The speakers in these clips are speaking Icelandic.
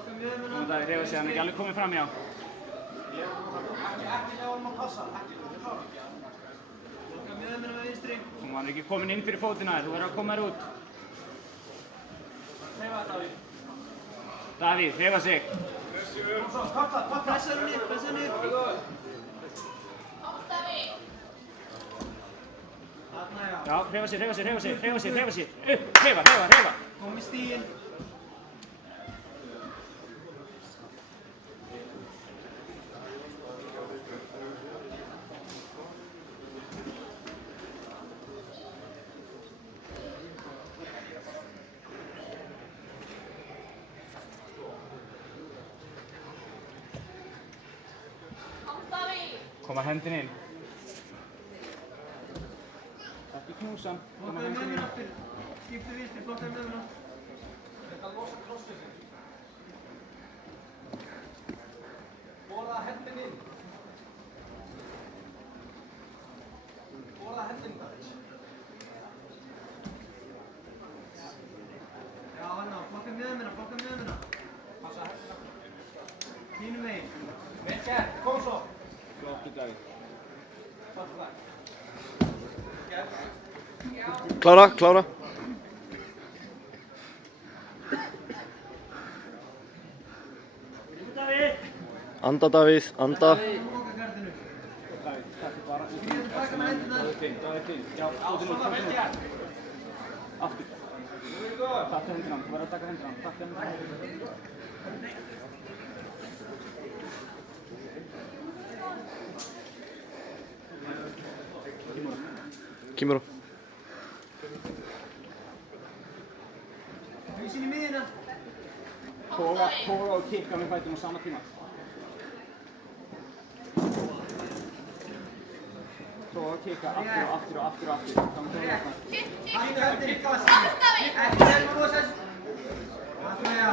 Koma Davíð, hreyfa sig, hann er ekki alveg kominn fram hjá. Hún var ekki komin inn fyrir fótina þér, þú verður að koma þér út. Davíð, hreyfa sig. Pressa niður. Já, hreyfa sig. Upp, hreyfa. Kom í stíginn. Koma hendin inn. Ekki knúsa hann. Koma hendin inn. Aftur. Skiptu vinstri, flokkaði með mér. Þetta losa krossfisinn. Borða hendin inn. Borða hendin inn. Já, hann á. Flokkaði með mér. Passa hendina. Þínum megin. Vel gert, kom svo. Flottur Davíð. Takk fyrir það. Klára. Anda Davíð, anda. Loka gardinu. Davíð, takk bara. Taka með hendina. Davíð þinn. Já, Svona vel gert. aftur. Takk hendina, þú verður að taka hendina. Takk hendina. Kemur á. Hausinn í miðina. Toga og kikka með fætum á sama tíma. Toga og kikka aftur. Þannig að Hættu höndin í klassinu. Ekki helma losast. Aftur já.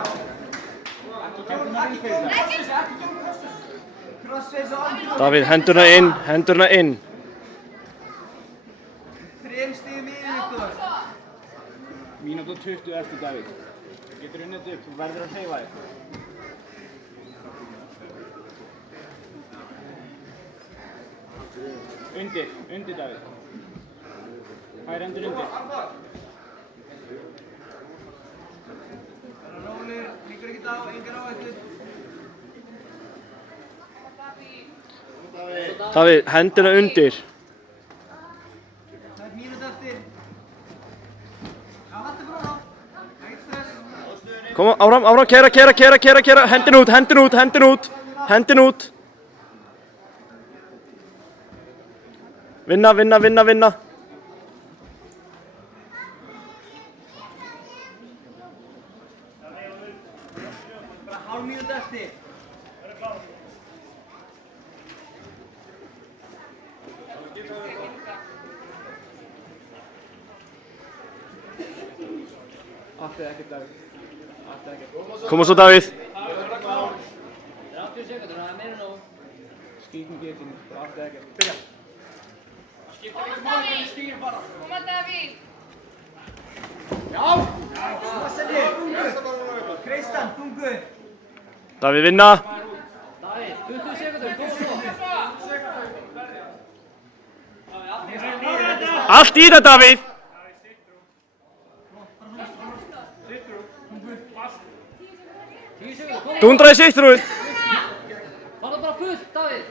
ekki kemur inn fyrir það. Crossface og andrúð. Davíð, hendurna inn. 3 stig miðin, Viktor. Mínútu 20 eftir Davíð. Þú getur unnið upp, þú verður að hreyfa þig. Undir Davíð. Hægri hendur undir. Bara rólegur, liggur ekkert á, engar áhættur. Davíð, hendina undir. Það er mínút eftir. Já, haltu bara á. Ekkert stress. Koma, áfram, kera. Hendin út. Vinna. Bara hálf mínút eftir. Allt eða ekkert Davíð. Koma svo Davíð. 30 sekundur, það er meira en nóg. Skýtum getinu, allt eða ekkert. Byrja. Koma Davíð! Passa niður, Dungu. Kreistan, Dungu. Davíð vinna. Davíð, 20 sekundur, kom svo. Allt í það Davíð. Dundraði sitt þrúið. Fara bara fullt, Davíð.